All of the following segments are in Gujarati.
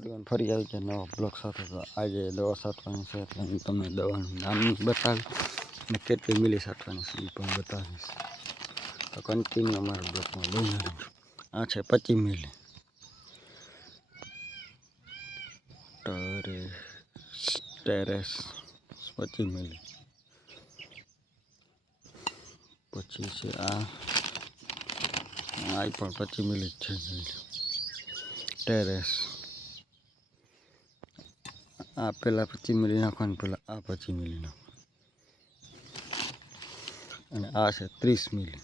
ફરી આવી ગયા નવા બ્લોક સાથે. તો આજે દવા છાંટવાની છે એટલે હું તમને દવાનું નામ બતાવીશ અને કેટલી મિલી છાંટવાની છે એ પણ બતાવીશ. તો કન્ટિન્યુ અમારા બ્લોકમાં બની આ છે પચીસ મિલી. ટેરેસ ટેરેસ પચીસ મિલી. પછી છે આ. આ પણ પચીસ મિલી જ છે. ટેરેસ આ પહેલાં પછી મિલી નાખવાનું પહેલાં આ પછી મિલી નાખવાનું અને આ છે ત્રીસ મિલી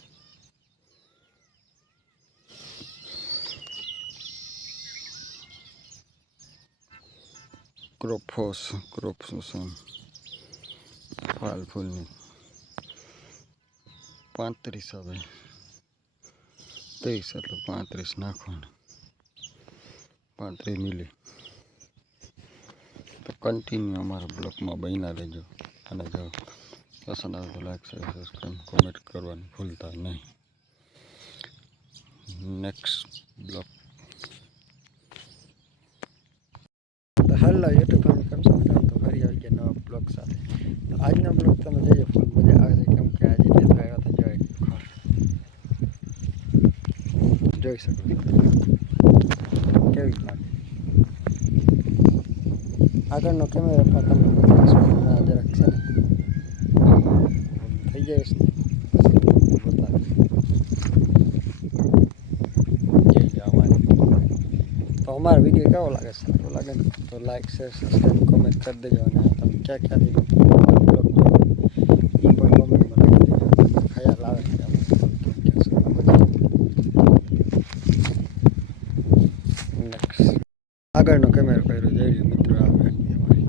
ક્રોફોસ ક્રોપસોસન ફાલ ફૂલની પાંત્રીસ હવે ત્રીસ એટલે પાંત્રીસ નાખવાનું પાંત્રીસ મિલી કન્ટિન્યુ અમારા બ્લોકમાં બન્યા રહેજો. અને જો પસંદ આવે તો લાઈક શેર સબસ્ક્રાઈબ કોમેન્ટ કરવાનું ભૂલતા નહીં. Next block hello YouTube family કેમ છો? તો ફરી આવી ગયા નવા બ્લોગ સાથે. તો આજનો બ્લોગ તમે જોજો ફૂલ મજા આવે છે. કેમ કે આજે તે આવ્યા હતા જોઈ જોઈ શકો છો કેવી લાગે આગળનો કેમેરા પણ તમને બતાવીશ. જરાક છે ને, થઈ જાય છે. તો અમારો વીડિયો કેવો લાગે સારો લાગે ને, તો લાઈક શેર સબસ્ક્રાઈબ કોમેન્ટ કરી દેજો અને તમે ક્યાં ક્યાંથી એ પણ કોમેન્ટમાં લખી દેજો. ખ્યાલ આવે આગળનો કેમેરો કર્યો જઈ લ્યો મિત્રો આ વ્યક્તિ અમારી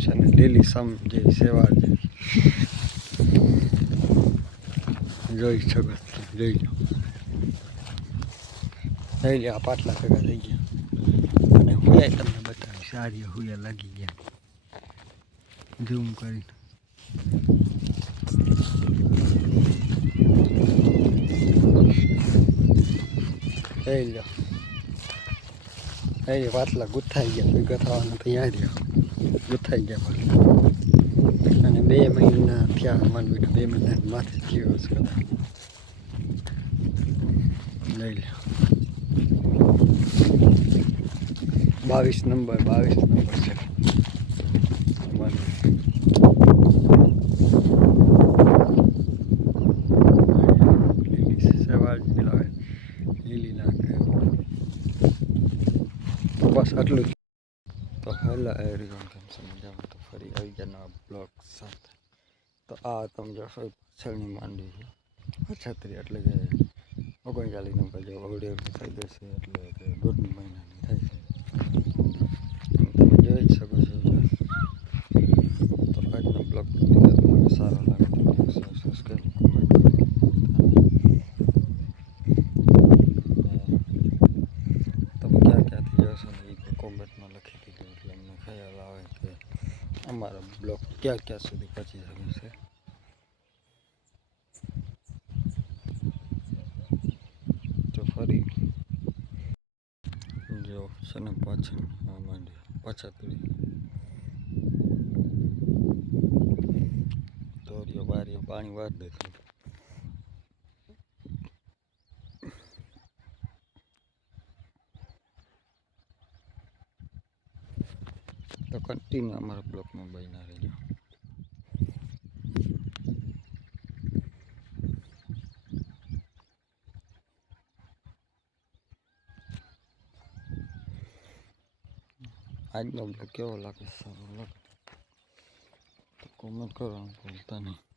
છે ને લીલી સમ જે સેવા જે જોઈ શકો જોઈ લો. જોઈ લો, આ પાટલા ભેગા થઈ ગયા. અને હુયા તમને બતાવી સારી હુયા લાગી ગયા. ઝૂમ કરીને. જોઈ લો. પાટલા ગુથાઈ ગયા, ભેગા થવાના તૈયાર રહ્યા ગુથાઈ ગયા અને બે મહિના થયા માન બેટા બે મહિના માથે થયો કદાચ. લઈ લો બાવીસ નંબર બાવીસ નંબર છે. બસ આટલું હેલો એવરીવન કેમ છો મજામાં તો ફરી આવી ગયા નવા બ્લોગ સાથે તો આ તમે જોશો પાછળની માંડવી છે છત્રી એટલે કે ઓગણચાલીસ નંબર જો ઓડિયો થઈ જશે એટલે કે દોઢ મહિનાની થાય છે તમે જોઈ જ શકો છો જો. તો આજનો બ્લોગ તમને સારો લાગે તો like, share, subscribe, comment કરવાનું ભૂલતા નહીં. તમે ક્યાં ક્યાંથી જોશો ને એ પણ કોમેન્ટમાં લખી દીધું એટલે અમને ખ્યાલ આવે કે અમારા બ્લોગ ક્યાં ક્યાં સુધી પહોંચી શકે છે તો ફરી જો છે ને પાછળ આ માંડી પછાતરી દોરીઓ બારીઓ પાણી વાર દેતું તો કન્ટિન્યુ અમારા બ્લોકમાં બન્યા રહેજો આજનો બ્લોગ કેવો લાગે સારો લાગે તો કોમેન્ટ કરવાનું ભૂલતા નહીં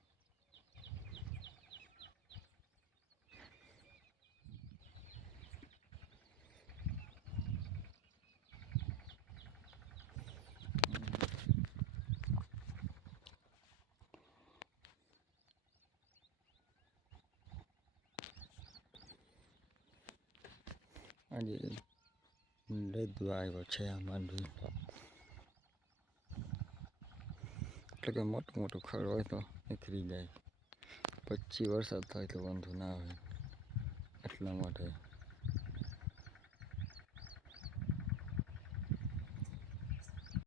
આજે લેદવા આવ્યો છે આ એટલે કે મોટું મોટું ખડ હોય તો નીકળી જાય. પછી વરસાદ થાય તો વાંધો ના આવે. એટલા માટે